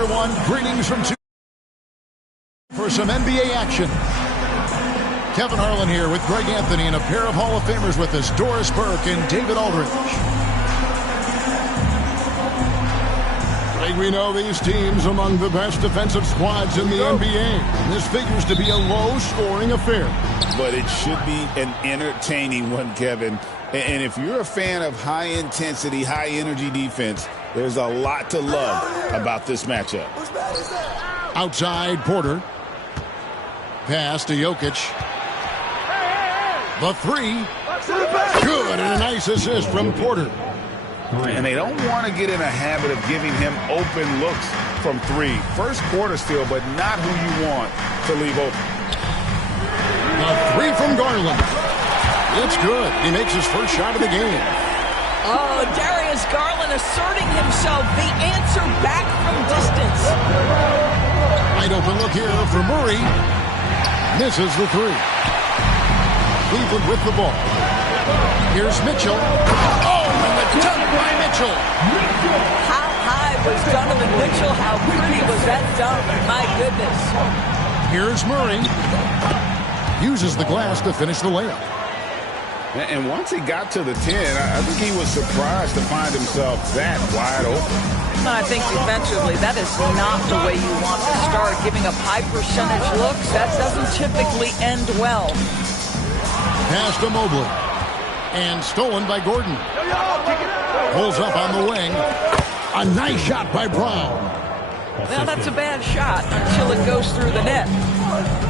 everyone. Greetings from two for some NBA action. Kevin Harlan here with Greg Anthony and a pair of Hall of Famers with us, Doris Burke and David Aldridge. Greg, we know these teams among the best defensive squads in the NBA. This figures to be a low-scoring affair. But it should be an entertaining one, Kevin. And if you're a fan of high-intensity, high-energy defense, there's a lot to love about this matchup. Outside, Porter. Pass to Jokic. The three. Good, and a nice assist from Porter. And they don't want to get in a habit of giving him open looks from three. First quarter still, but not who you want to leave open. The three from Garland. It's good. He makes his first shot of the game. Oh, Darius Garland asserting himself. The answer back from distance. Wide open look here for Murray. Misses the three. Cleveland with the ball. Here's Mitchell. Oh, and the dunk by Mitchell. How high was Donovan Mitchell? How pretty was that dunk? My goodness. Here's Murray. Uses the glass to finish the layup. And once he got to the 10, I think he was surprised to find himself that wide open. I think defensively, that is not the way you want to start. Giving up high percentage looks, that doesn't typically end well. Pass to Mobley. And stolen by Gordon. Pulls up on the wing. A nice shot by Brown. Well, that's a bad shot until it goes through the net.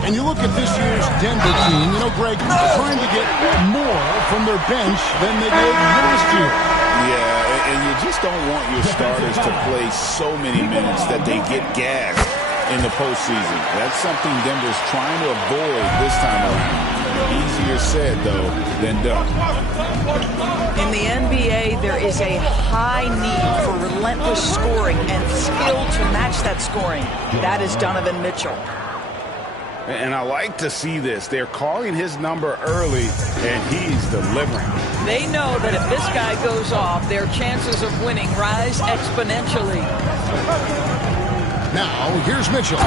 And you look at this year's Denver team, you know, Greg, trying to get more from their bench than they did last year. Yeah, and you just don't want your starters to play so many minutes that they get gassed in the postseason. That's something Denver's trying to avoid this time around. Easier said, though, than done. In the NBA, there is a high need for relentless scoring and skill to match that scoring. That is Donovan Mitchell. And I like to see this. They're calling his number early, and he's delivering. They know that if this guy goes off, their chances of winning rise exponentially. Now, here's Mitchell.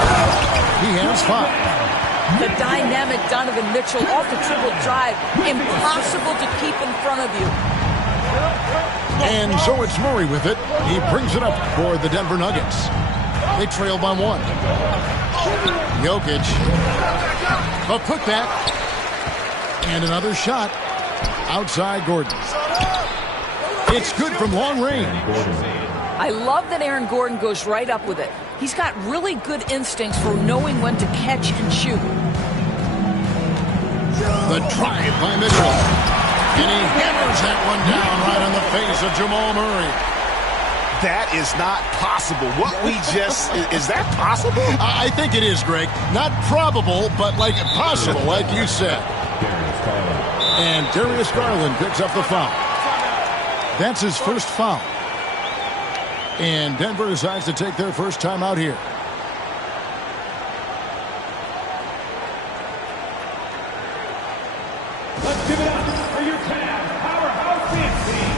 He has 5. The dynamic Donovan Mitchell off the triple drive. Impossible to keep in front of you. And so it's Murray with it. He brings it up for the Denver Nuggets. They trail by 1. Jokic. A putback. And another shot. Outside Gordon. It's good from long range. I love that Aaron Gordon goes right up with it. He's got really good instincts for knowing when to catch and shoot. The drive by Mitchell. And he hammers that one down right on the face of Jamal Murray. That is not possible. What we just... Is that possible? I think it is, Greg. Not probable, but like possible, like you said. And Darius Garland picks up the foul. That's his first foul. And Denver decides to take their first time out here. Let's give it up for your powerhouse dance team.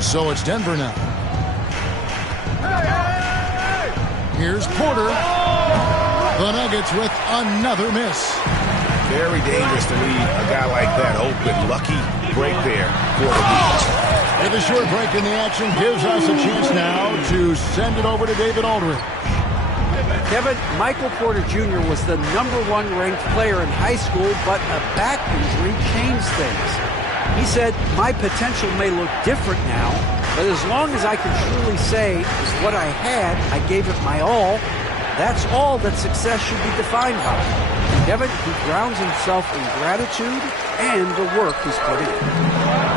So it's Denver now. Here's Porter. The Nuggets with another miss. Very dangerous to leave a guy like that open. Lucky break there for the Heat. And the short break in the action gives us a chance now to send it over to David Aldridge. Kevin, Michael Porter Jr. was the #1 ranked player in high school, but a back injury changed things. He said, "My potential may look different now, but as long as I can truly say is what I had, I gave it my all. That's all that success should be defined by." And Kevin, he grounds himself in gratitude and the work he's put in.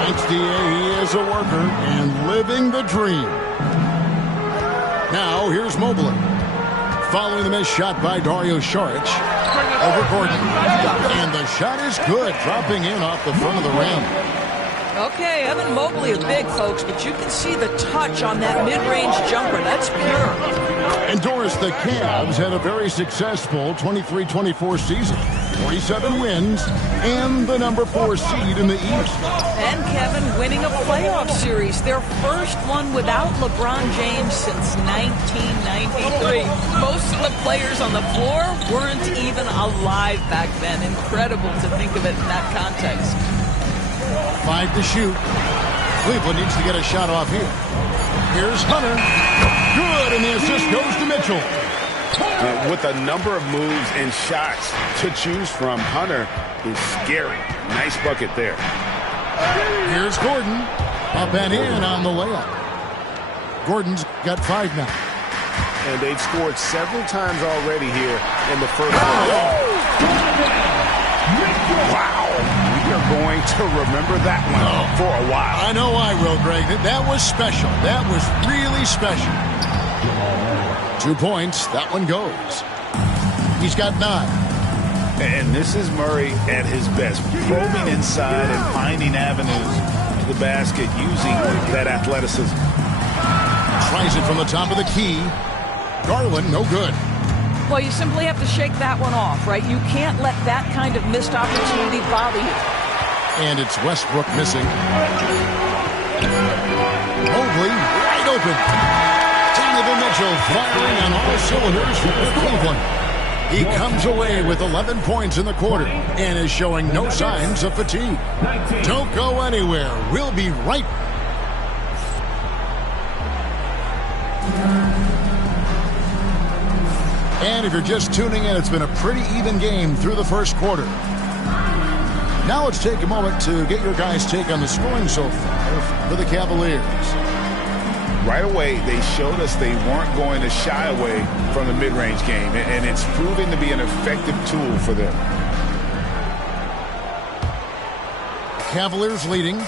Thanks, D.A. He is a worker and living the dream. Now, here's Mobley. Following the missed shot by Dario Saric over Gordon. And the shot is good, dropping in off the front of the rim. Okay, Evan Mobley is big, folks, but you can see the touch on that mid-range jumper. That's pure. And Doris, the Cavs had a very successful 23-24 season. 47 wins and the #4 seed in the East. And Kevin winning a playoff series, their first one without LeBron James since 1993. Most of the players on the floor weren't even alive back then. Incredible to think of it in that context. 5 to shoot. Cleveland needs to get a shot off here. Here's Hunter. Good, and the assist goes to Mitchell. And with a number of moves and shots to choose from, Hunter is scary. Nice bucket there. Here's Gordon. Up and in on the layup. Gordon's got 5 now. And they've scored several times already here in the first quarter. Wow. We are going to remember that one for a while. I know I will, Greg. That was special. That was really special. 2 points. That one goes. He's got 9. And this is Murray at his best, probing inside and finding avenues to the basket using that athleticism. Tries it from the top of the key. Garland, no good. Well, you simply have to shake that one off, right? You can't let that kind of missed opportunity bother you. And it's Westbrook missing. Mobley wide open. Donovan Mitchell firing on all cylinders for Cleveland. He comes away with 11 points in the quarter and is showing no signs of fatigue. Don't go anywhere. We'll be right back. And if you're just tuning in, it's been a pretty even game through the first quarter. Now let's take a moment to get your guys' take on the scoring so far for the Cavaliers. Right away, they showed us they weren't going to shy away from the mid-range game, and it's proving to be an effective tool for them. Cavaliers leading.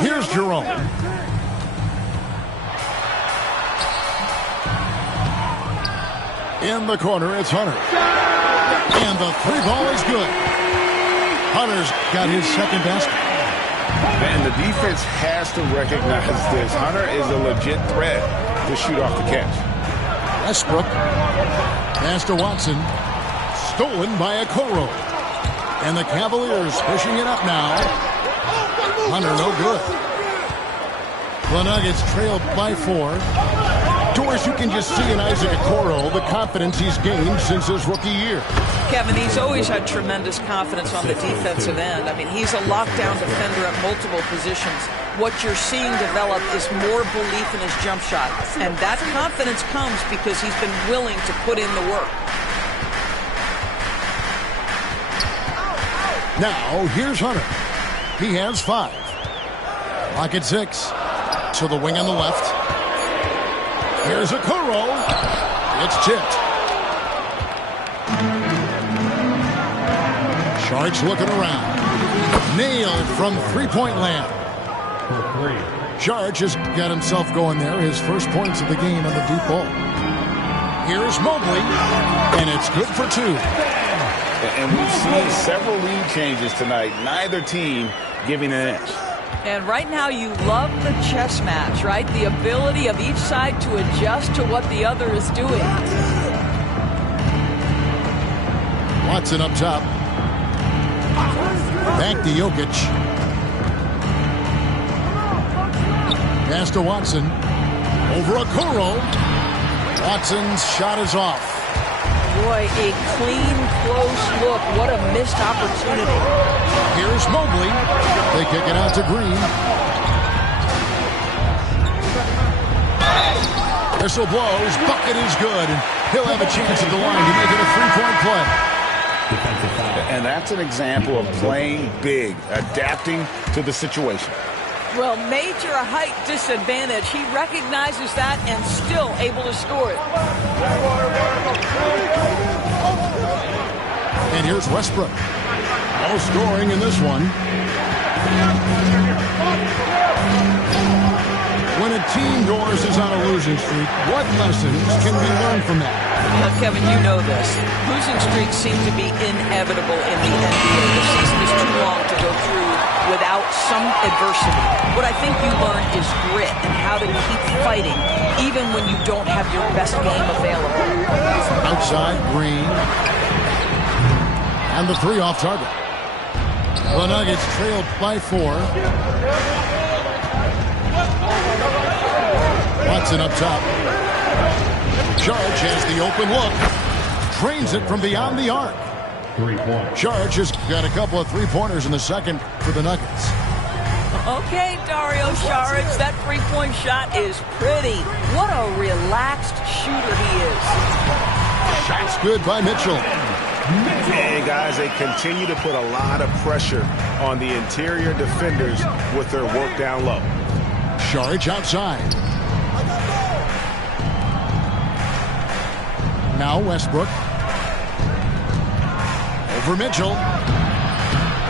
Here's Jerome. In the corner, it's Hunter. And the 3 ball is good. Hunter's got his second basket. And the defense has to recognize this. Hunter is a legit threat to shoot off the catch. Westbrook. Pass to Watson. Stolen by Okoro. And the Cavaliers pushing it up now. Hunter no good. The Nuggets trailed by 4. Doris, you can just see in Isaac Okoro the confidence he's gained since his rookie year. Kevin, he's always had tremendous confidence on the defensive end. I mean, he's a lockdown defender at multiple positions. What you're seeing develop is more belief in his jump shot. And that confidence comes because he's been willing to put in the work. Now, here's Hunter. He has 5. Clock at 6. To the wing on the left. Here's Okoro. It's tipped. Sharks looking around. Nailed from three-point land. Sharks has got himself going there. His first points of the game on the deep ball. Here's Mobley. And it's good for 2. And we've seen several lead changes tonight. Neither team giving an inch. And right now you love the chess match, right? The ability of each side to adjust to what the other is doing. Watson up top. Back to Jokic. Pass to Watson. Over Okoro. Watson's shot is off. Boy, a clean, close look. What a missed opportunity. Here's Mobley. They kick it out to Green. Whistle blows. Bucket is good. And he'll have a chance at the line to make it a three-point play. And that's an example of playing big, adapting to the situation. Well, major height disadvantage. He recognizes that and still able to score it. And here's Westbrook. No scoring in this one. When a team, Doris, is on a losing streak, what lessons can we learn from that? Kevin, you know this. Losing streaks seem to be inevitable in the NBA. The season is too long to go through without some adversity. What I think you learn is grit and how to keep fighting even when you don't have your best game available. Outside, Green. And the three off target. The Nuggets trailed by 4. Watson up top. Charge has the open look. Trains it from beyond the arc. 3-point. Charge has got a couple of three-pointers in the second for the Nuggets. Okay, Dario Saric, that three-point shot is pretty. What a relaxed shooter he is. Shot's good by Mitchell. And guys, they continue to put a lot of pressure on the interior defenders with their work down low. Saric outside. Now Westbrook. Over Mitchell.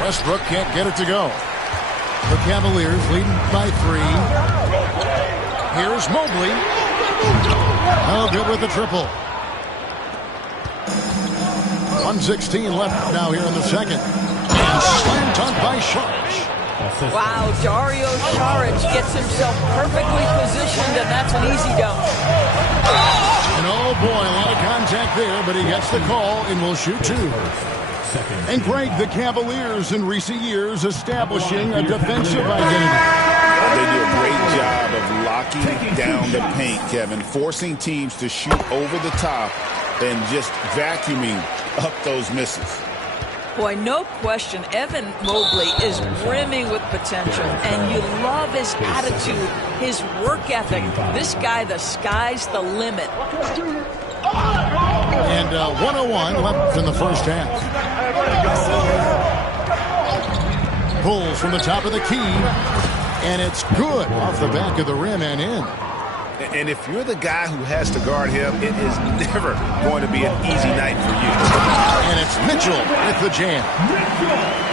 Westbrook can't get it to go. The Cavaliers leading by 3. Here's Mobley. Oh, good with the triple. 1:16 left now here in the second. And slam dunk by Saric. Wow, Dario Saric gets himself perfectly positioned, and that's an easy dunk. And oh boy, a lot of contact there, but he gets the call and will shoot 2. And Greg, the Cavaliers in recent years establishing a defensive identity. They do a great job of locking down the paint, Kevin, forcing teams to shoot over the top and just vacuuming up those misses. Boy, no question, Evan Mobley is brimming with potential, and you love his attitude, his work ethic. This guy, the sky's the limit. And 101 left in the first half. Pulls from the top of the key, and it's good off the back of the rim and in. And if you're the guy who has to guard him, it is never going to be an easy night for you. And it's Mitchell with the jam.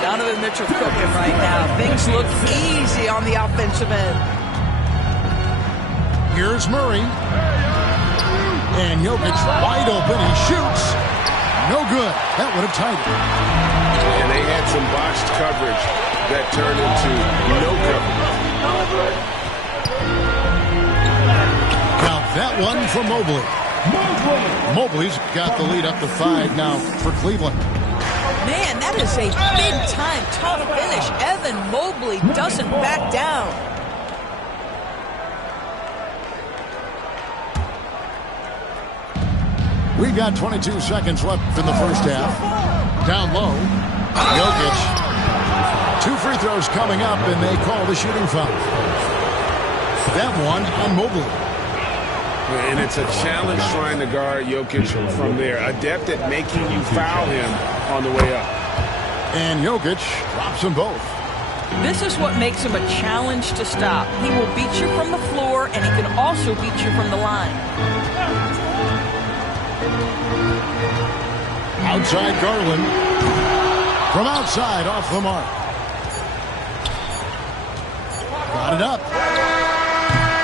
Donovan Mitchell cooking right now. Things look easy on the offensive end. Here's Murray. And Jokic wide open. He shoots. No good. That would have tied it. And they had some botched coverage that turned into no coverage. That one for Mobley. Mobley's got the lead up to 5 now for Cleveland. Man, that is a big-time tough finish. Evan Mobley doesn't back down. We've got 22 seconds left in the first half. Down low, Jokic. 2 free throws coming up, and they call the shooting foul. That one on Mobley. And it's a challenge trying to guard Jokic from there. Adept at making you foul him on the way up. And Jokic drops them both. This is what makes him a challenge to stop. He will beat you from the floor, and he can also beat you from the line. Outside Garland. From outside, off the mark. Got it up.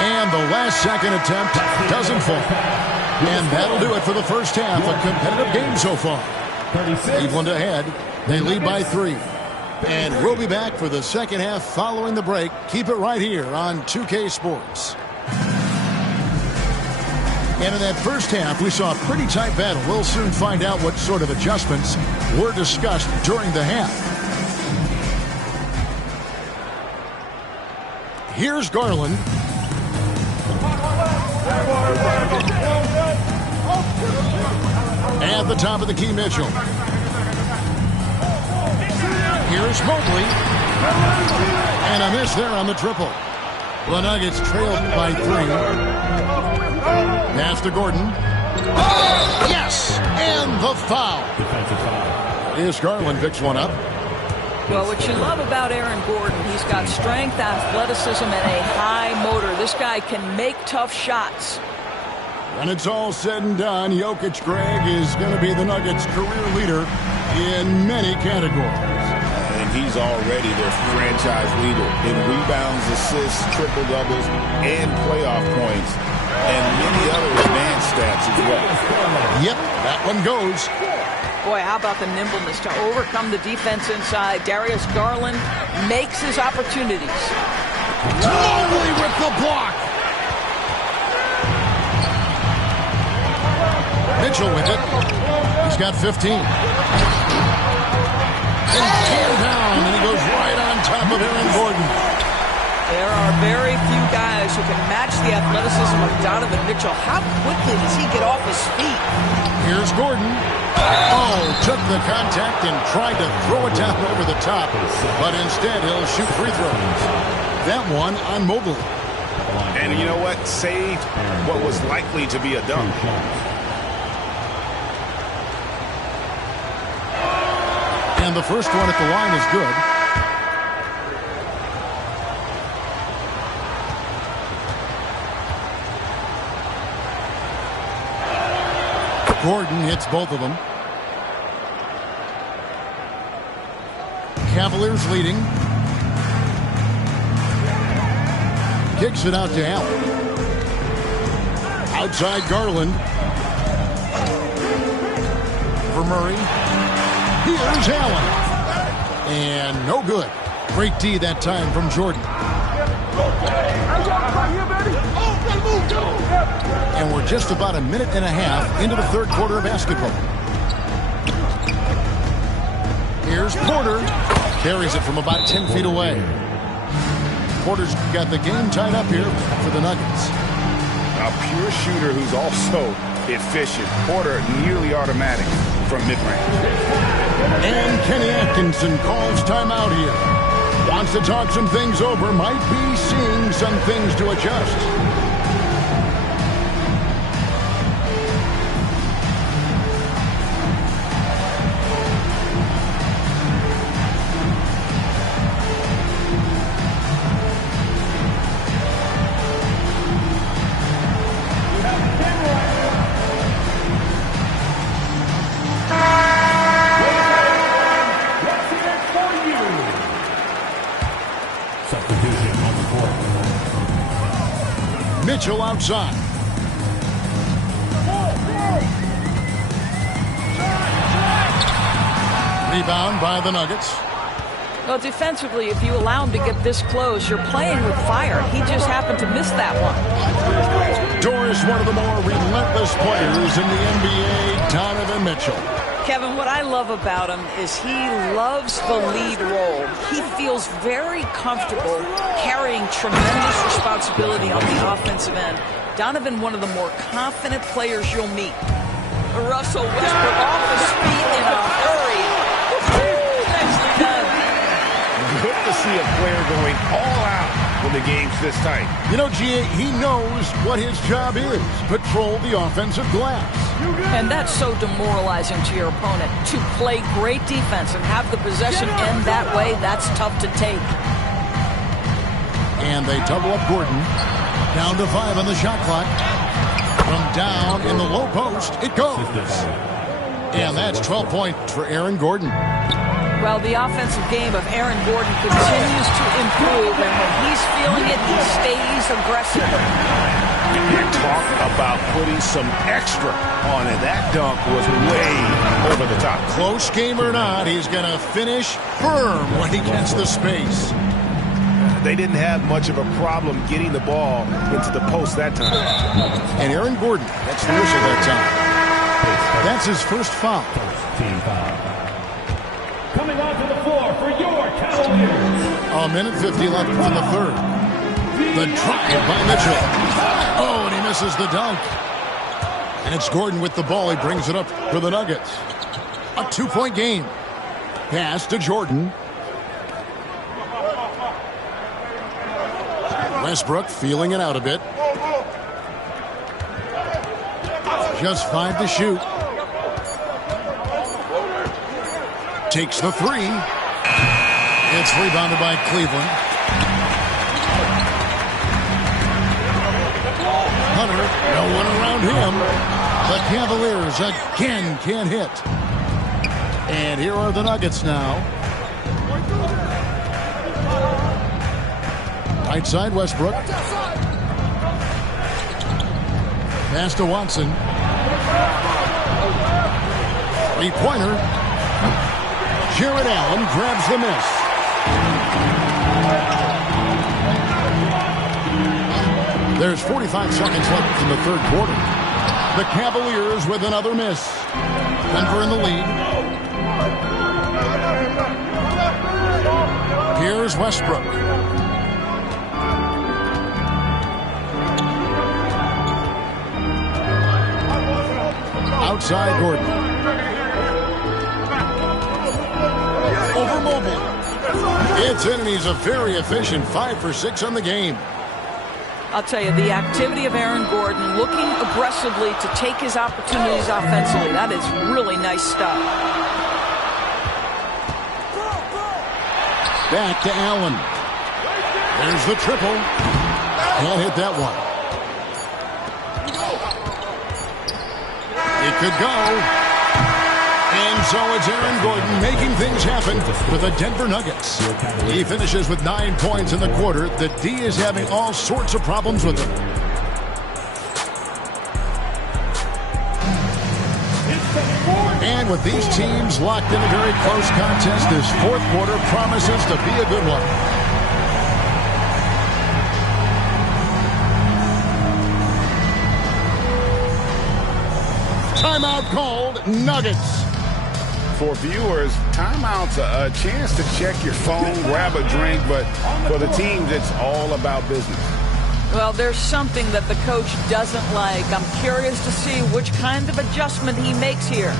And the last second attempt doesn't fall. And that'll do it for the first half. A competitive game so far. Cleveland ahead. They lead by 3. And we'll be back for the second half following the break. Keep it right here on 2K Sports. And in that first half, we saw a pretty tight battle. We'll soon find out what sort of adjustments were discussed during the half. Here's Garland. At the top of the key, Mitchell. Here's Mobley. And a miss there on the triple. The Nuggets trailed by 3. Pass to Gordon. Oh, yes! And the foul. Here's Garland picks one up. Well, what you love about Aaron Gordon, he's got strength, athleticism, and a high motor. This guy can make tough shots. When it's all said and done, Jokic, Greg, is going to be the Nuggets' career leader in many categories. And he's already their franchise leader in rebounds, assists, triple-doubles, and playoff points, and many other advanced stats as well. Yep, that one goes. Boy, how about the nimbleness to overcome the defense inside. Darius Garland makes his opportunities. Mobley with the block. Mitchell with it. He's got 15. And jammed down, and he goes right on top of Aaron Gordon. There are very few guys who can match the athleticism of Donovan Mitchell. How quickly does he get off his feet? Here's Gordon. Oh, took the contact and tried to throw it down over the top, but instead he'll shoot free throws. That one on Mobley. And you know what? Saved what was likely to be a dunk. And the first one at the line is good. Gordon hits both of them. Cavaliers leading. Kicks it out to Allen. Outside Garland. For Murray. Here's Allen. And no good. Great D that time from Jordan. And we're just about a minute and a half into the third quarter of basketball. Here's Porter. Carries it from about 10 feet away. Porter's got the game tied up here for the Nuggets. A pure shooter who's also efficient. Porter nearly automatic from mid-range. And Kenny Atkinson calls timeout here. Wants to talk some things over. Might be seeing some things to adjust. Mitchell outside. Rebound by the Nuggets. Well, defensively, if you allow him to get this close, you're playing with fire. He just happened to miss that one. Doris, one of the more relentless players in the NBA, Donovan Mitchell. Kevin, what I love about him is he loves the lead role. He feels very comfortable carrying tremendous responsibility on the offensive end. Donovan, one of the more confident players you'll meet. Russell Westbrook off his feet in a hurry. Nicely done. Good to see a player going all out when the game's this tight. You know, G.A., he knows what his job is. Patrol the offensive glass. And that's so demoralizing to your opponent. To play great defense and have the possession end that way, that's tough to take. And they double up Gordon. Down to 5 on the shot clock. From down in the low post, it goes. And that's 12 points for Aaron Gordon. Well, the offensive game of Aaron Gordon continues to improve, and when he's feeling it, he stays aggressive. You talk about putting some extra on it. That dunk was way over the top. Close game or not, he's going to finish firm when he gets the space. They didn't have much of a problem getting the ball into the post that time. And Aaron Gordon, that's the whistle that time. That's his first foul. Coming onto the floor for your Cavaliers. A minute 50 left in the third. The drive by Mitchell. Oh, and he misses the dunk. And it's Gordon with the ball. He brings it up for the Nuggets. A 2-point game. Pass to Jordan. Westbrook feeling it out a bit. Just 5 to shoot. Takes the 3. It's rebounded by Cleveland. Hunter, no one around him. The Cavaliers again can't hit. And here are the Nuggets now. Right side, Westbrook. Pass to Watson. Three-pointer. Jared Allen grabs the miss. There's 45 seconds left in the third quarter. The Cavaliers with another miss. Denver in the lead. Here's Westbrook. Outside Gordon. Over Mobile. It's in, and he's a very efficient 5 for 6 on the game. I'll tell you, the activity of Aaron Gordon looking aggressively to take his opportunities offensively. That is really nice stuff. Back to Allen. There's the triple. Can't hit that one. It could go. And so it's Aaron Gordon making things happen for the Denver Nuggets. He finishes with 9 points in the quarter. The D is having all sorts of problems with him. And with these teams locked in a very close contest, this fourth quarter promises to be a good one. Timeout called, Nuggets. For viewers, timeout's a chance to check your phone, grab a drink, but for the teams, it's all about business. Well, there's something that the coach doesn't like. I'm curious to see which kind of adjustment he makes here.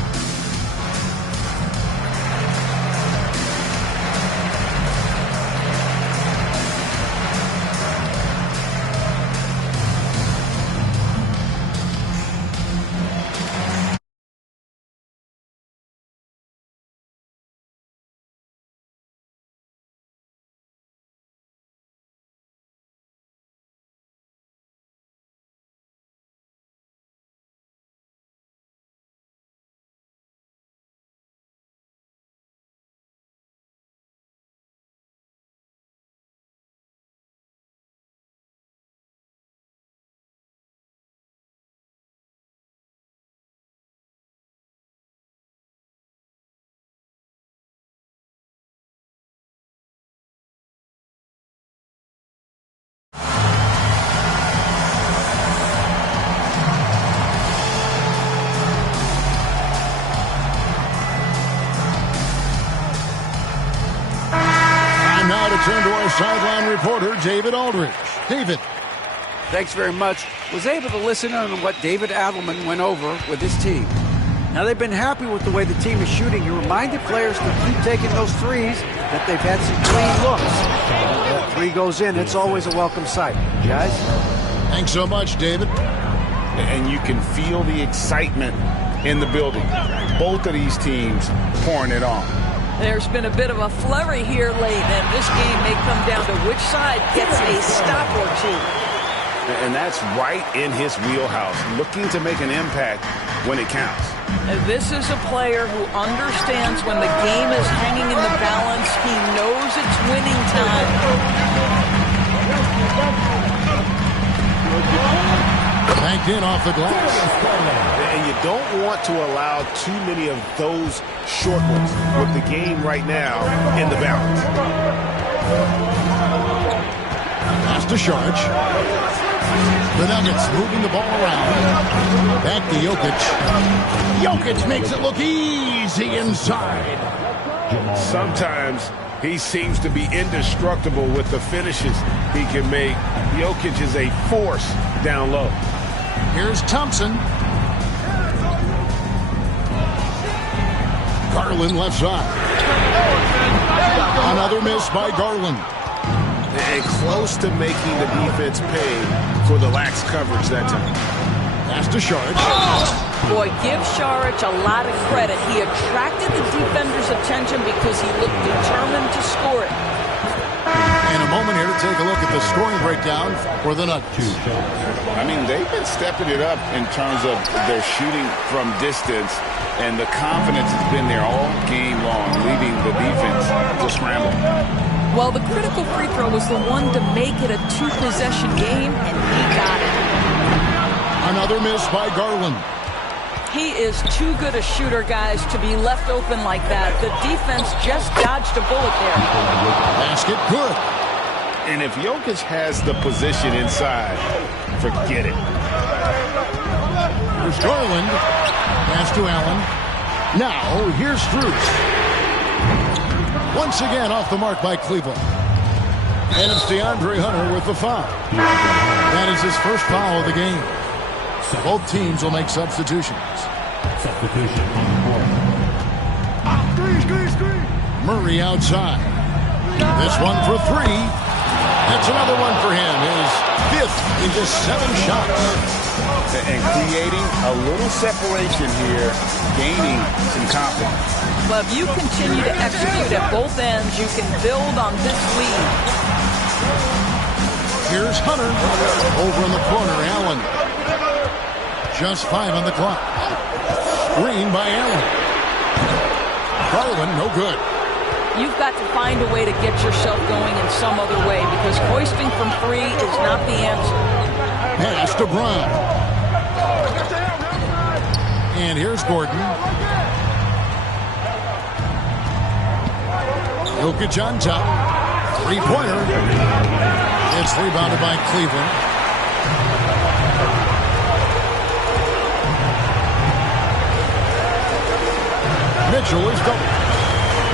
Turn to our sideline reporter, David Aldridge. David. Thanks very much. Was able to listen on what David Adelman went over with his team. Now, they've been happy with the way the team is shooting. He reminded players to keep taking those threes, that they've had some clean looks. That three goes in, it's always a welcome sight. Guys? Thanks so much, David. And you can feel the excitement in the building. Both of these teams pouring it on. There's been a bit of a flurry here late, and this game may come down to which side gets a stop or two. And that's right in his wheelhouse, looking to make an impact when it counts. This is a player who understands when the game is hanging in the balance. He knows it's winning time. Banked in off the glass. And you don't want to allow too many of those short ones with the game right now in the balance. Pass to Sharge. The Nuggets moving the ball around. Back to Jokic. Jokic makes it look easy inside. Sometimes he seems to be indestructible with the finishes he can make. Jokic is a force down low. Here's Thompson. Garland left side. Another miss by Garland. And close to making the defense pay for the lax coverage that time. Pass to Sharich. Boy, give Sharich a lot of credit. He attracted the defender's attention because he looked determined to score it. In a moment here to take a look at the scoring breakdown for the Nuggets. I mean, they've been stepping it up in terms of their shooting from distance, and the confidence has been there all game long, leaving the defense to scramble. Well, the critical free throw was the one to make it a two-possession game, and he got it. Another miss by Garland. He is too good a shooter, guys, to be left open like that. The defense just dodged a bullet there. Basket good. And if Jokic has the position inside, forget it. Here's Garland. Pass to Allen. Now, here's Strus. Once again off the mark by Cleveland. And it's DeAndre Hunter with the foul. That is his first foul of the game. Both teams will make substitutions. Substitution on the court. Murray outside. This one for three. That's another one for him. His fifth in just 7 shots. And creating a little separation here, gaining some confidence. Well, if you continue to execute at both ends, you can build on this lead. Here's Hunter. Over in the corner, Allen. Just 5 on the clock. Screen by Allen. Garland, no good. You've got to find a way to get yourself going in some other way because hoisting from 3 is not the answer. Pass to Brown. And here's Gordon. Jokic on top. 3-pointer. It's rebounded by Cleveland. Mitchell is doubled.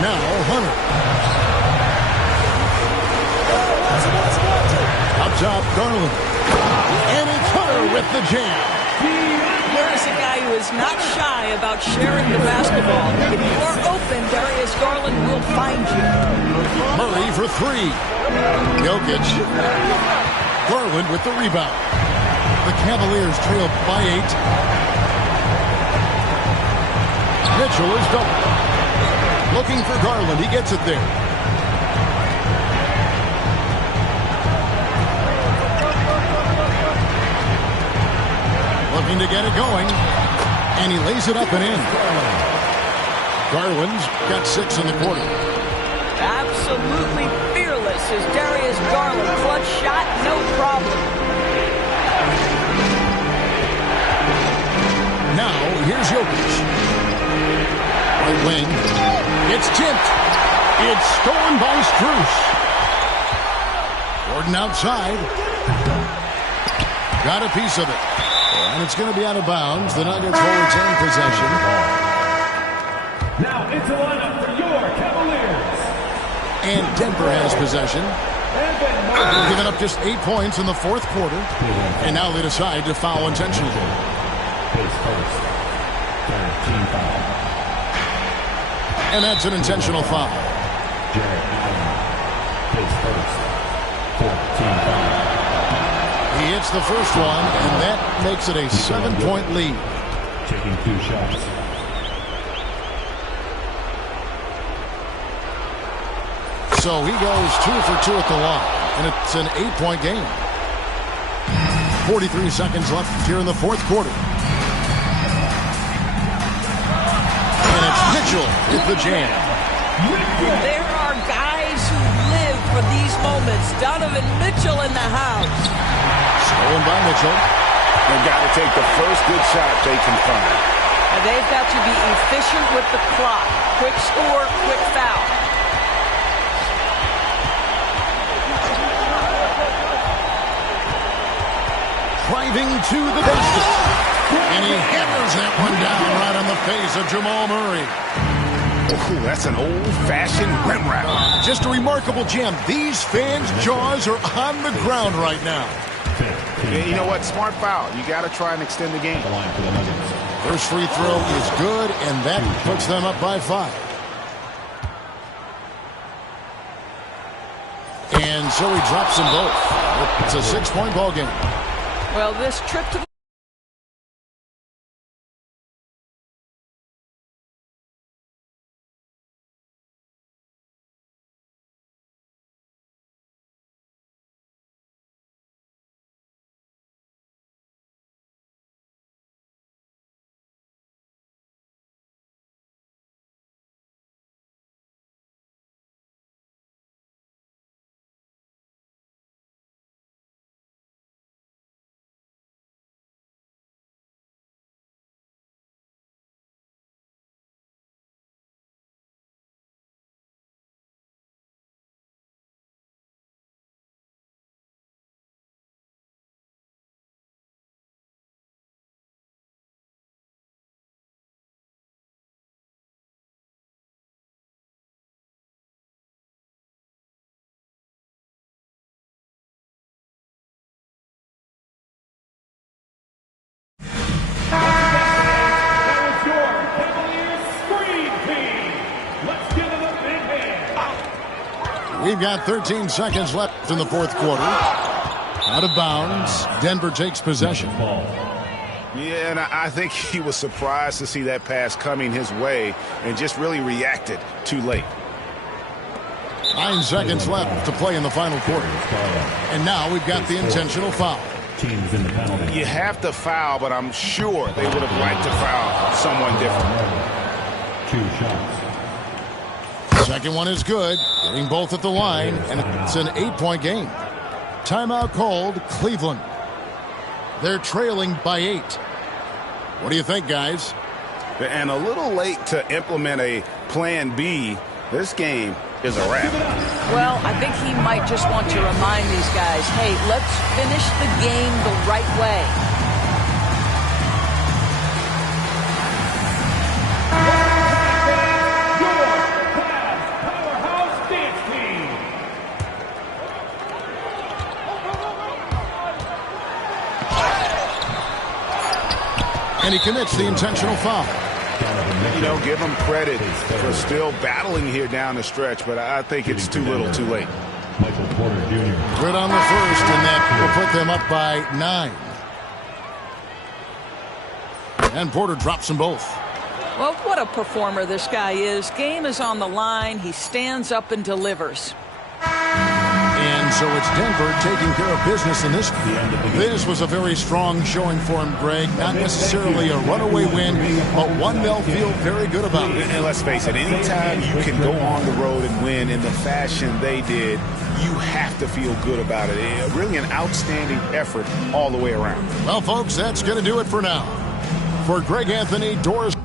Now Hunter. Up top, Garland. And it's Hunter with the jam. There is a guy who is not shy about sharing the basketball. If you are open, Darius Garland will find you. Murray for 3. Jokic. Garland with the rebound. The Cavaliers trail by 8. Mitchell is double. Looking for Garland. He gets it there. Looking to get it going. And he lays it up and in. Garland's got 6 in the quarter. Absolutely fearless is Darius Garland. Clutch shot, no problem. Now, here's Jokic. Right wing. It's tipped. It's stolen by Strus. Gordon outside. Got a piece of it. And it's going to be out of bounds. The Nuggets will retain possession. Now into lineup for your Cavaliers. And Denver has possession. They've given up just 8 points in the 4th quarter. And now they decide to foul intentionally. Base first. 13 foul. And that's an intentional foul. Jarrett Allen. Base first. 14 foul. He hits the first one, and that makes it a 7-point lead. Taking 2 shots. So he goes 2 for 2 at the line, and it's an 8-point game. 43 seconds left here in the 4th quarter. And it's Mitchell with the jam. There are guys who live for these moments. Donovan Mitchell in the house. Stolen by Mitchell. They've got to take the first good shot they can find. And they've got to be efficient with the clock. Quick score, quick foul. Driving to the basket. And he hammers that one down right on the face of Jamal Murray. Ooh, that's an old-fashioned rim wrap. Just a remarkable jam. These fans' jaws are on the ground right now. You know what? Smart foul. You got to try and extend the game. First free throw is good, and that puts them up by 5. And so he drops them both. It's a 6-point ball game. Well, this trip to the We've got 13 seconds left in the fourth quarter. Out of bounds. Denver takes possession. Yeah, and I think he was surprised to see that pass coming his way and just really reacted too late. 9 seconds left to play in the final quarter. And now we've got the intentional foul. Teams in the penalty. You have to foul, but I'm sure they would have liked to foul someone different. 2 shots. Second one is good. Getting both at the line, and it's an 8-point game. Timeout called, Cleveland. They're trailing by 8. What do you think, guys? And a little late to implement a plan B. This game is a wrap. Well, I think he might just want to remind these guys, hey, let's finish the game the right way. And he commits the intentional foul. You know, give him credit for still battling here down the stretch, but I think it's too little too late. Michael Porter Jr. Good on the first, and that will put them up by 9. And Porter drops them both. Well, what a performer this guy is. Game is on the line. He stands up and delivers. And so it's Denver taking care of business in this. This was a very strong showing for him, Greg. Not necessarily a runaway win, but one they'll feel very good about. And let's face it, anytime you can go on the road and win in the fashion they did, you have to feel good about it. Really an outstanding effort all the way around. Well, folks, that's going to do it for now. For Greg Anthony, Doris.